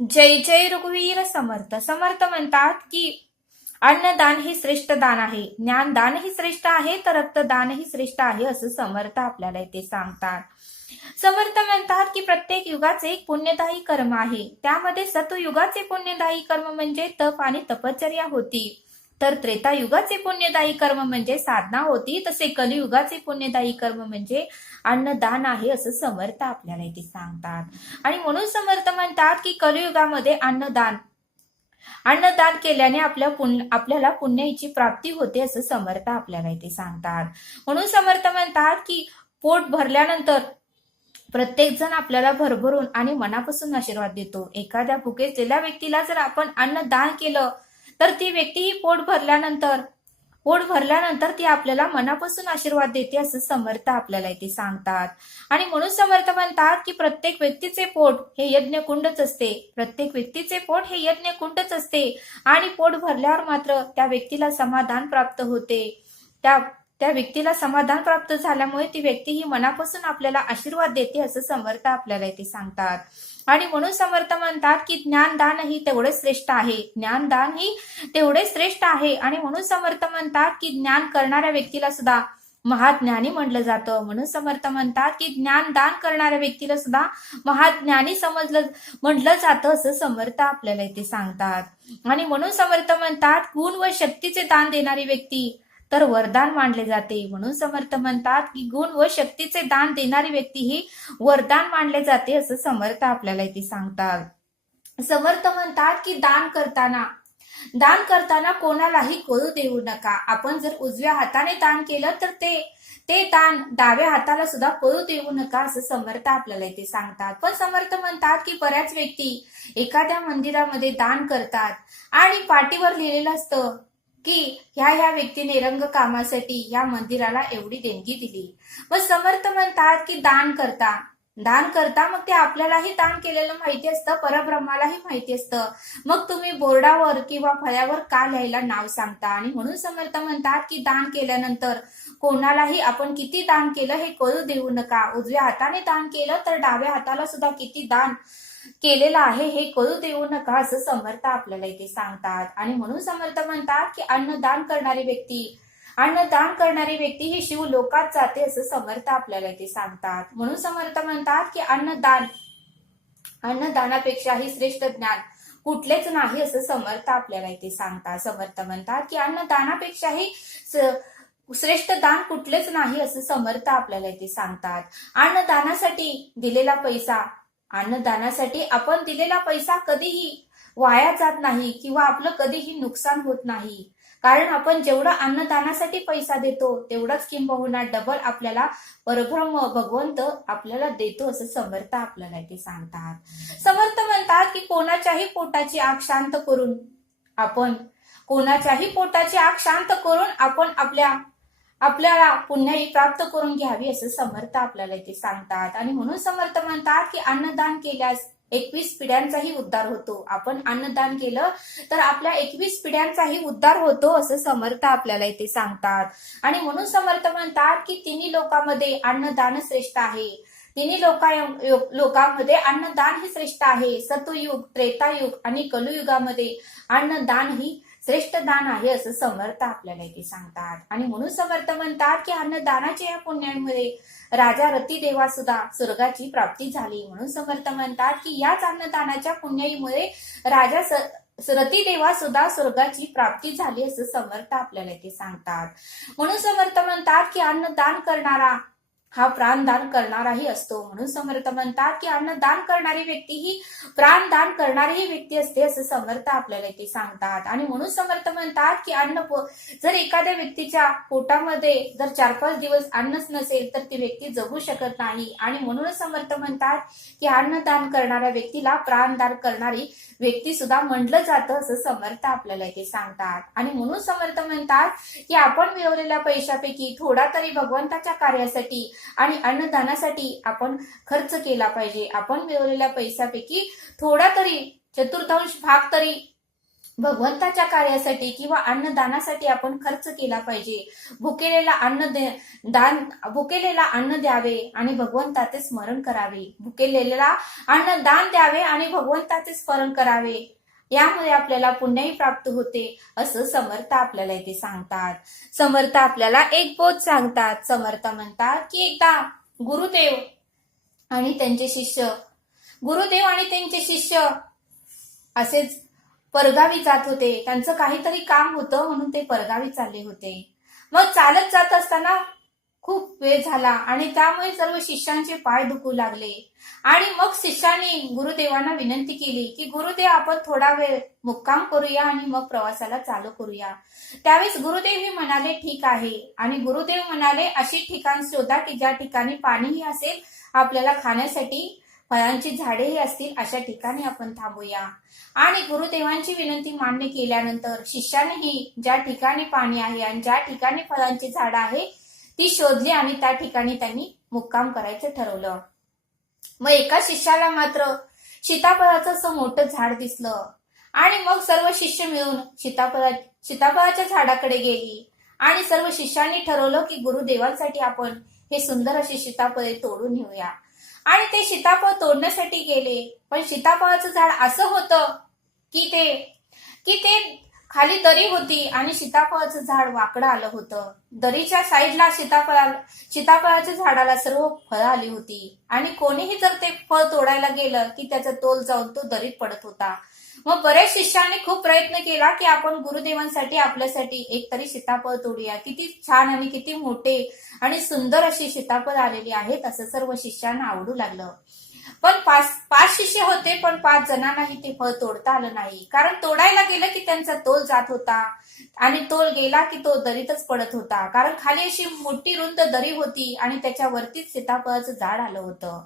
जय जय रघुवीर समर्थ. समर्थ म्हणतात की अन्नदान ही श्रेष्ठ दान आहे, ज्ञानदान ही श्रेष्ठ आहे, तर रक्तदान ही श्रेष्ठ आहे असं समर्थ आपल्याला इथे सांगतात. समर्थ म्हणतात की प्रत्येक युगाचे एक पुण्यदायी कर्म आहे. त्यामध्ये सतयुगाचे पुण्यदायी कर्म म्हणजे तप आणि तपश्चर्या होती, तर त्रेतायुगाचे पुण्यदायी कर्म म्हणजे साधना होती. तसे कलियुगाचे पुण्यदायी कर्म म्हणजे अन्नदान आहे असं समर्थ आपल्याला इथे सांगतात. आणि म्हणून समर्थ म्हणतात की कलियुगामध्ये अन्नदान अन्नदान केल्याने आपल्याला पुण्याची प्राप्ती होते असं समर्थ आपल्याला इथे सांगतात. म्हणून समर्थ म्हणतात की पोट भरल्यानंतर प्रत्येक जण आपल्याला भरभरून आणि मनापासून आशीर्वाद देतो. एखाद्या भुकेलेल्या व्यक्तीला जर आपण अन्नदान केलं तर ती व्यक्ती ही पोट भरल्यानंतर ती आपल्याला मनापासून आशीर्वाद देते असं समर्थ आपल्याला इथे सांगतात. आणि म्हणून समर्थ म्हणतात की प्रत्येक व्यक्तीचे पोट हे यज्ञ कुंडच असते. प्रत्येक व्यक्तीचे पोट हे यज्ञ कुंडच असते आणि पोट भरल्यावर मात्र त्या व्यक्तीला समाधान प्राप्त होते. त्या व्यक्तीला समाधान प्राप्त झाल्यामुळे ती व्यक्ती ही मनापासून आपल्याला आशीर्वाद देते असं समर्थ आपल्याला इथे सांगतात. आणि म्हणून समर्थ म्हणतात की ज्ञानदान ही तेवढेच श्रेष्ठ आहे, ज्ञानदान ही तेवढेच श्रेष्ठ आहे. आणि म्हणून समर्थ म्हणतात की ज्ञान करणाऱ्या व्यक्तीला सुद्धा महाज्ञानी म्हणलं जातं. म्हणून समर्थ म्हणतात की ज्ञानदान करणाऱ्या व्यक्तीला सुद्धा महाज्ञानी म्हटलं जातं असं समर्थ आपल्याला इथे सांगतात. आणि म्हणून समर्थ म्हणतात गुण व शक्तीचे दान देणारी व्यक्ती तर वरदान मानले जाते. म्हणून समर्थ म्हणतात की गुण व शक्तीचे दान देणारी व्यक्ती ही वरदान मानले जाते असं समर्थ आपल्याला इथे सांगतात. समर्थ म्हणतात की दान करताना कोणालाही कळू देऊ नका. आपण जर उजव्या हाताने दान केलं तर ते दान डाव्या हाताला सुद्धा कळू देऊ नका असं समर्थ आपल्याला इथे सांगतात. पण समर्थ म्हणतात की बऱ्याच व्यक्ती एखाद्या मंदिरामध्ये दान करतात आणि पाठीवर लिहिलेलं असतं की ह्या व्यक्तीने रंगकामासाठी या मंदिराला एवढी देणगी दिली. मग समर्थ म्हणतात की दान करता मग ते आपल्यालाही दान केलेलं माहिती असतं, परब्रह्मालाही माहिती असतं. मग तुम्ही बोर्डावर किंवा फळ्यावर का लिहायला नाव सांगता? आणि म्हणून समर्थ म्हणतात की दान केल्यानंतर कोणालाही आपण किती दान केलं हे कळू देऊ नका. उजव्या हाताने दान केलं तर डाव्या हाताला सुद्धा किती दान केलेलं आहे हे कळू देऊ नका असं समर्थ आपल्याला इथे सांगतात. आणि म्हणून समर्थ म्हणतात की अन्नदान करणारी व्यक्ती ही शिव लोकात जाते असं समर्थ आपल्याला इथे सांगतात. म्हणून समर्थ म्हणतात की अन्नदानापेक्षाही श्रेष्ठ ज्ञान कुठलेच नाही असं समर्थ आपल्याला इथे सांगतात. समर्थ म्हणतात की अन्नदानापेक्षाही श्रेष्ठ दान कुठलेच नाही असं समर्थ आपल्याला इथे सांगतात. अन्नदानासाठी आपण दिलेला पैसा कधीही वाया जात नाही किंवा आपलं कधीही नुकसान होत नाही. कारण आपण जेवढा अन्नदानासाठी पैसा देतो तेवढाच किंबहुना डबल आपल्याला परब्रह्म भगवंत आपल्याला देतो असं समर्थ आपल्याला इथे सांगतात. समर्थ म्हणतात की कोणाच्याही पोटाची आग शांत करून आपण आपल्याला पुण्याही प्राप्त करून घ्यावी असं समर्थ आपल्याला इथे सांगतात. आणि म्हणून समर्थ म्हणतात की अन्नदान केल्यास 21 पिढ्यांचाही उद्धार होतो. आपण अन्नदान केलं तर आपल्या 21 पिढ्यांचाही उद्धार होतो असं समर्थ आपल्याला इथे सांगतात. आणि म्हणून समर्थ म्हणतात की तिन्ही लोकांमध्ये अन्नदान श्रेष्ठ आहे. तिन्ही लोकांमध्ये अन्नदान ही श्रेष्ठ आहे. सतयुग, त्रेतायुग आणि कलियुगामध्ये अन्नदान ही श्रेष्ठ दान आहे असं समर्थ आपल्याला इथे सांगतात. आणि म्हणून समर्थ म्हणतात की अन्नदानाच्या या पुण्यामुळे राजा रतिदेवा सुद्धा स्वर्गाची प्राप्ती झाली. म्हणून समर्थ म्हणतात की याच अन्नदानाच्या पुण्याईमुळे राजा रतिदेवा सुद्धा स्वर्गाची प्राप्ती झाली असं समर्थ आपल्याला इथे सांगतात. म्हणून समर्थ म्हणतात की अन्नदान करणारा हा प्राणदान करणाराही असतो. म्हणून समर्थ म्हणतात की अन्नदान करणारी व्यक्ती ही प्राणदान करणारीही व्यक्ती असते असं समर्थ आपल्याला इथे सांगतात. आणि म्हणून समर्थ म्हणतात की जर एखाद्या व्यक्तीच्या पोटामध्ये जर 4-5 दिवस अन्नच नसेल तर ती व्यक्ती जगू शकत नाही. आणि म्हणूनच समर्थ म्हणतात की अन्नदान करणाऱ्या व्यक्तीला प्राणदान करणारी व्यक्ती सुद्धा म्हटलं जातं असं समर्थ आपल्याला इथे सांगतात. आणि म्हणून समर्थ म्हणतात की आपण मिळवलेल्या पैशापैकी थोडा तरी भगवंताच्या कार्यासाठी आणि अन्नदानासाठी आपण खर्च केला पाहिजे. आपण मिळवलेल्या पैशापैकी थोडा तरी, चतुर्थांश भाग तरी भगवंताच्या कार्यासाठी किंवा अन्नदानासाठी आपण खर्च केला पाहिजे. भुकेलेला अन्न द्यावे आणि भगवंताचे स्मरण करावे. भुकेलेला अन्न दान द्यावे आणि भगवंताचे स्मरण करावे. यामुळे आपल्याला पुण्यही प्राप्त होते असं समर्थ आपल्याला इथे सांगतात. समर्थ आपल्याला एक बोध सांगतात. समर्थ म्हणतात की एकदा गुरुदेव आणि त्यांचे शिष्य असेच परगावी जात होते. त्यांचं काहीतरी काम होतं म्हणून ते परगावी चालले होते. मग चालत जात असताना खूप वेळ झाला आणि त्यामुळे सर्व शिष्यांचे पाय दुखू लागले. आणि मग शिष्याने गुरुदेवांना विनंती केली की गुरुदेव, आपण थोडा वेळ मुक्काम करूया आणि मग प्रवासाला चालू करूया. त्यावेळेस गुरुदेवही म्हणाले ठीक आहे. आणि गुरुदेव म्हणाले अशी ठिकाण शोधा की ज्या ठिकाणी पाणीही असेल, आपल्याला खाण्यासाठी फळांची झाडेही असतील, अशा ठिकाणी आपण थांबूया. आणि गुरुदेवांची विनंती मान्य केल्यानंतर शिष्यानेही ज्या ठिकाणी पाणी आहे आणि ज्या ठिकाणी फळांची झाडं आहे ती शोधली आणि त्या ठिकाणी त्यांनी मुक्काम करायचं ठरवलं. मग एका शिष्याला मात्र सीताफळाचं असं मोठं झाड दिसलं आणि मग सर्व शिष्य मिळून सीताफळाच्या झाडाकडे गेली आणि सर्व शिष्यांनी ठरवलं की गुरुदेवांसाठी आपण हे सुंदर असे सीताफळे तोडून नेऊया. आणि ते सीताफळ तोडण्यासाठी गेले. पण सीताफळाचं झाड असं होतं की ते खाली दरी होती आणि सीताफळाचं झाड वाकडं आलं होतं. दरीच्या साईडला सीताफळाच्या झाडाला सर्व फळं आली होती आणि कोणीही जर ते फळ तोडायला गेलं की त्याचा तोल जाऊन तो दरीत पडत होता. मग बऱ्याच शिष्यांनी खूप प्रयत्न केला की आपण गुरुदेवांसाठी आपल्यासाठी एक तरी सीताफळ तोडूया. किती छान आणि किती मोठे आणि सुंदर अशी सीताफळ आलेली आहेत असं सर्व शिष्यांना आवडू लागलं. पण पाच शिष्य होते, पण 5 जणांनाही ते फळ तोडता आलं नाही. कारण तोडायला गेलं की त्यांचा तोल जात होता आणि तोल गेला की तो दरीतच पडत होता. कारण खाली अशी मोठी रुंद दरी होती आणि त्याच्यावरतीच सीताफळाचं झाड आलं होतं.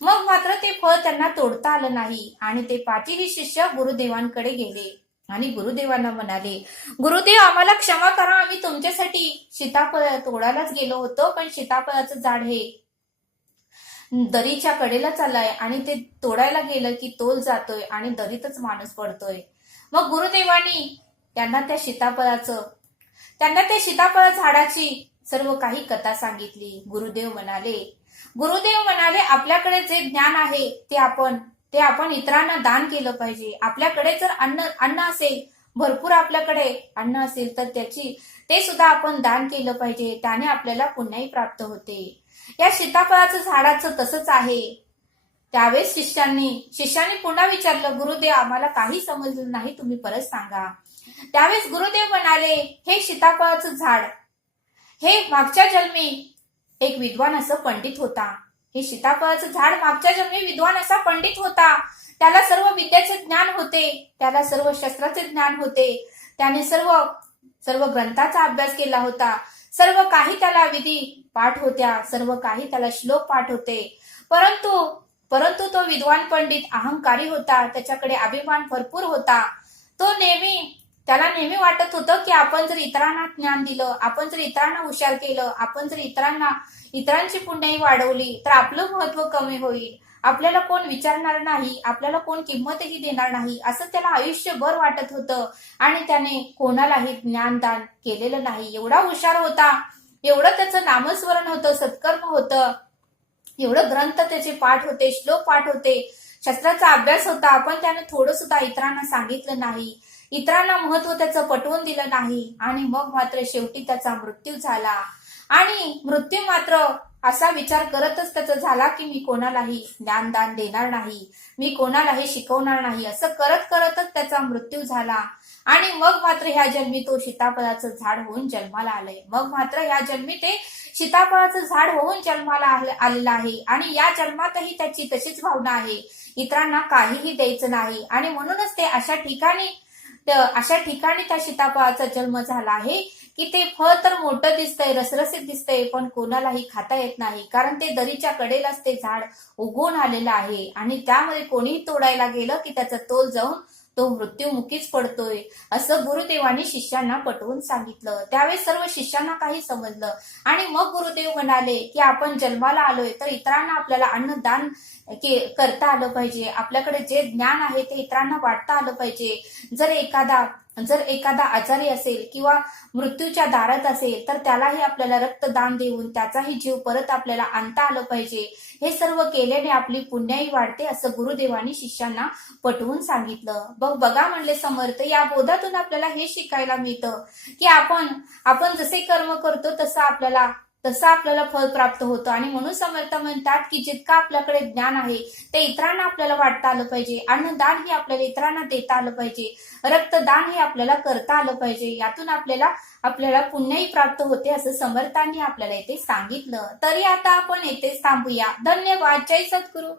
मग मात्र ते फळ त्यांना तोडता आलं नाही आणि ते 5ही शिष्य गुरुदेवांकडे गेले आणि गुरुदेवांना म्हणाले, गुरुदेव, आम्हाला क्षमा करा, आम्ही तुमच्यासाठी सीताफळ तोडायलाच गेलो होतो, पण सीताफळाचं झाड हे दरीच्या कडेला चाललाय आणि ते तोडायला गेलं की तोल जातोय आणि दरीतच माणूस पडतोय. मग गुरुदेवांनी त्यांना त्या सीताफळ झाडाची सर्व काही कथा सांगितली. गुरुदेव म्हणाले आपल्याकडे जे ज्ञान आहे ते आपण इतरांना दान केलं पाहिजे. आपल्याकडे जर अन्न असेल, भरपूर आपल्याकडे अन्न असेल तर ते सुद्धा आपण दान केलं पाहिजे. त्याने आपल्याला पुण्याही प्राप्त होते. या सीताफळाचं झाडाचं तसंच आहे. त्यावेळेस शिष्याने पुन्हा विचारलं, गुरुदेव, आम्हाला काही समजलं नाही, तुम्ही परत सांगा. त्यावेळेस गुरुदेव म्हणाले, हे सीताफळाचं झाड हे मागच्या जन्मी एक विद्वान असं पंडित होता. हे सीताफळाचं झाड मागच्या जन्मी विद्वान असा पंडित होता. त्याला सर्व विद्याचे ज्ञान होते, त्याला सर्व शस्त्राचे ज्ञान होते. त्याने सर्व ग्रंथाचा अभ्यास केला होता. सर्व काही त्याला विधी पाठ होत्या, सर्व काही त्याला श्लोक पाठ होते. परंतु तो विद्वान पंडित अहंकारी होता. त्याच्याकडे अभिमान भरपूर होता. त्याला नेहमी वाटत होतं की आपण जर इतरांना ज्ञान दिलं, आपण जर इतरांना हुशार केलं, आपण जर इतरांची पुण्याई वाढवली तर आपलं महत्व कमी होईल, आपल्याला कोण विचारणार नाही, आपल्याला कोण किंमतही देणार नाही, असं त्याला आयुष्यभर वाटत होतं. आणि त्याने कोणालाही ज्ञानदान केलेलं नाही. एवढा हुशार होता, एवढं त्याचं नामस्मरण होतं, सत्कर्म होतं, एवढं ग्रंथ त्याचे पाठ होते, श्लोक पाठ होते, शस्त्राचा अभ्यास होता, पण त्याने थोडं सुद्धा इतरांना सांगितलं नाही, इतरांना महत्व त्याचं पटवून दिलं नाही. आणि मग मात्र शेवटी त्याचा मृत्यू झाला. आणि मृत्यू मात्र असा विचार करतच त्याचा झाला की मी कोणालाही ज्ञानदान देणार नाही, मी कोणालाही शिकवणार नाही, असं करतच त्याचा मृत्यू झाला. आणि मग मात्र ह्या जन्मी तो सीताफळाचं झाड होऊन जन्माला आलंय. मग मात्र ह्या जन्मी ते सीताफळाचं झाड होऊन जन्माला आलेलं आहे. आणि या जन्मातही त्याची तशीच भावना आहे, इतरांना काहीही द्यायचं नाही. आणि म्हणूनच ते अशा ठिकाणी त्या सीताफळाचा जन्म झाला आहे की ते फळ तर मोठं दिसतंय, रसरसीत दिसतंय, पण कोणालाही खाता येत नाही. कारण ते दरीच्या कडेलाच ते झाड उगवून आलेलं आहे आणि त्यामध्ये कोणीही तोडायला गेलं की त्याचा तोल जाऊन तो मृत्युमुखीच पडतोय असं गुरुदेवांनी शिष्यांना पटवून सांगितलं. त्यावेळेस सर्व शिष्यांना काही समजलं आणि मग गुरुदेव म्हणाले की आपण जन्माला आलोय तर इतरांना आपल्याला अन्नदान करता आलं पाहिजे. आपल्याकडे जे ज्ञान आहे ते इतरांना वाटता आलं पाहिजे. जर एखादा आजारी असेल किंवा मृत्यूच्या दारात असेल तर त्यालाही आपल्याला रक्तदान देऊन त्याचाही जीव परत आपल्याला आणता आलं पाहिजे. हे सर्व केल्याने आपली पुण्याई वाढते असं गुरुदेवांनी शिष्यांना पटवून सांगितलं. बघा म्हणले समर्थ, या बोधातून आपल्याला हे शिकायला मिळतं की आपण जसे कर्म करतो तसं आपल्याला फळ प्राप्त होतं. आणि म्हणून समर्थ म्हणतात की जितकं आपल्याकडे ज्ञान आहे ते इतरांना आपल्याला वाटता आलं पाहिजे. अन्नदान हे आपल्याला इतरांना देता आलं पाहिजे. रक्तदान हे आपल्याला करता आलं पाहिजे. यातून आपल्याला पुण्यही प्राप्त होते असं समर्थांनी आपल्याला इथे सांगितलं. तरी आता आपण येथेच थांबूया. धन्यवाद. जय सद्गुरू.